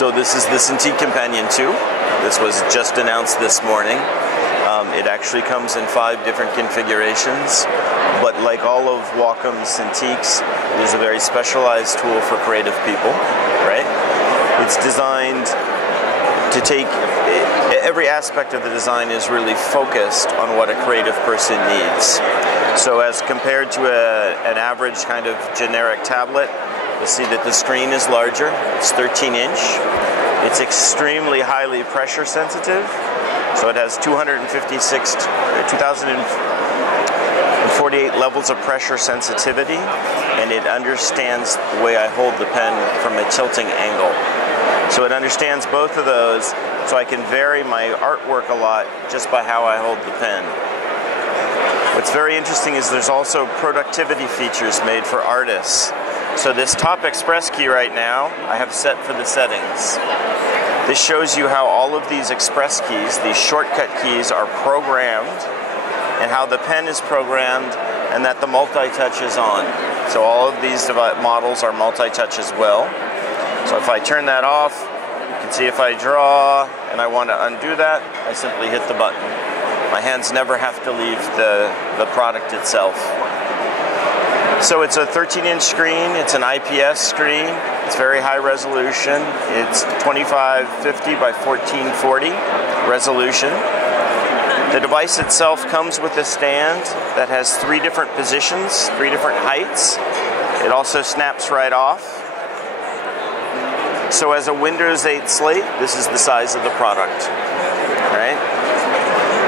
So this is the Cintiq Companion 2. This was just announced this morning. It actually comes in 5 different configurations, but like all of Wacom Cintiqs, it is a very specialized tool for creative people, right? It's designed to take, every aspect of the design is really focused on what a creative person needs. So as compared to an average kind of generic tablet, you'll see that the screen is larger. It's 13-inch. It's extremely highly pressure sensitive. So it has 2048 levels of pressure sensitivity, and it understands the way I hold the pen from a tilting angle. So it understands both of those, so I can vary my artwork a lot just by how I hold the pen. What's very interesting is there's also productivity features made for artists. So this top express key right now, I have set for the settings. This shows you how all of these express keys, these shortcut keys, are programmed, and how the pen is programmed, and that the multi-touch is on. So all of these models are multi-touch as well. So if I turn that off, you can see if I draw and I want to undo that, I simply hit the button. My hands never have to leave the product itself. So it's a 13-inch screen, it's an IPS screen, it's very high resolution, it's 2550 by 1440 resolution. The device itself comes with a stand that has 3 different positions, 3 different heights. It also snaps right off. So as a Windows 8 slate, this is the size of the product, right?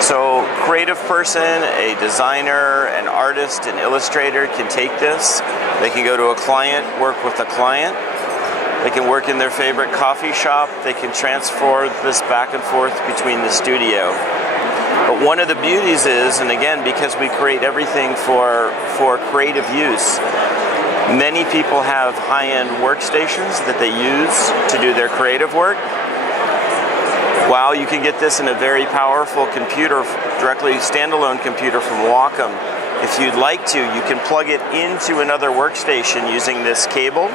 So creative person, a designer, an artist, an illustrator can take this. They can go to a client, work with a client. They can work in their favorite coffee shop. They can transfer this back and forth between the studio. But one of the beauties is, and again, because we create everything for creative use, many people have high-end workstations that they use to do their creative work. Wow, you can get this in a very powerful computer, directly standalone computer from Wacom. If you'd like to, you can plug it into another workstation using this cable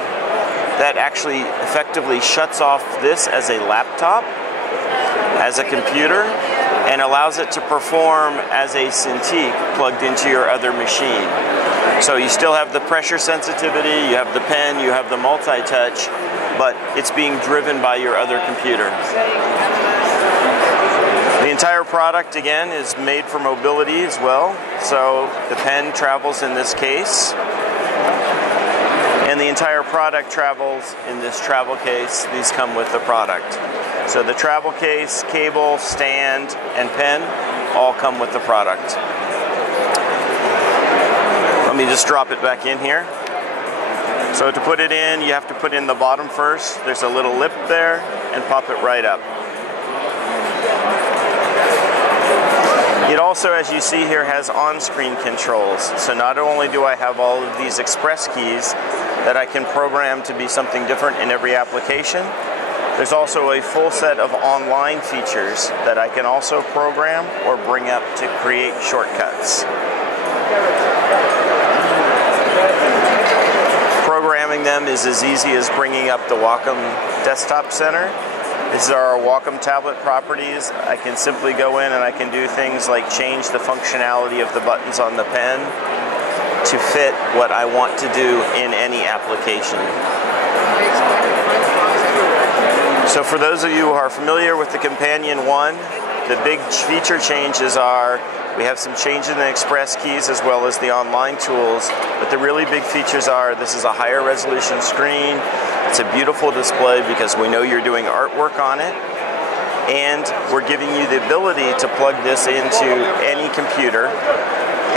that actually effectively shuts off this as a laptop, as a computer, and allows it to perform as a Cintiq plugged into your other machine. So you still have the pressure sensitivity, you have the pen, you have the multi-touch, but it's being driven by your other computer. The entire product, again, is made for mobility as well. So the pen travels in this case, and the entire product travels in this travel case. These come with the product. So the travel case, cable, stand, and pen all come with the product. Let me just drop it back in here. So to put it in, you have to put in the bottom first. There's a little lip there, and pop it right up. It also, as you see here, has on-screen controls. So not only do I have all of these express keys that I can program to be something different in every application, there's also a full set of online features that I can also program or bring up to create shortcuts. Programming them is as easy as bringing up the Wacom Desktop Center. These are our Wacom tablet properties. I can simply go in and I can do things like change the functionality of the buttons on the pen to fit what I want to do in any application. So for those of you who are familiar with the Companion 1, the big feature changes are we have some change in the express keys as well as the online tools, but the really big features are this is a higher resolution screen, it's a beautiful display because we know you're doing artwork on it, and we're giving you the ability to plug this into any computer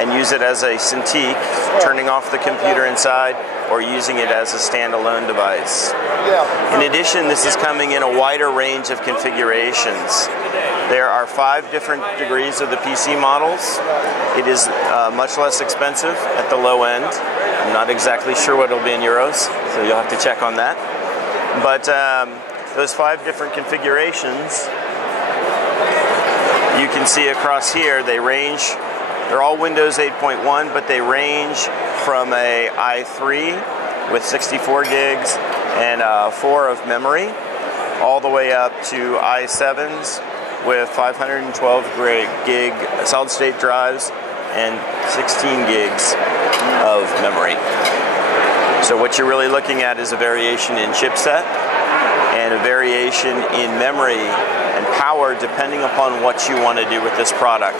and use it as a Cintiq, turning off the computer inside, or using it as a standalone device. In addition, this is coming in a wider range of configurations. There are 5 different degrees of the PC models. It is much less expensive at the low end. I'm not exactly sure what it'll be in euros, so you'll have to check on that. But those 5 different configurations, you can see across here, they range. They're all Windows 8.1, but they range from a i3 with 64 gigs and 4 of memory, all the way up to i7s with 512 gig solid-state drives and 16 gigs of memory. So what you're really looking at is a variation in chipset and a variation in memory and power depending upon what you want to do with this product.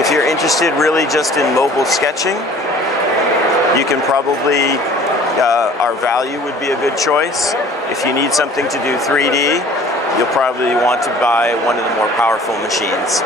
If you're interested really just in mobile sketching, you can probably, our Value would be a good choice. If you need something to do 3D, you'll probably want to buy one of the more powerful machines.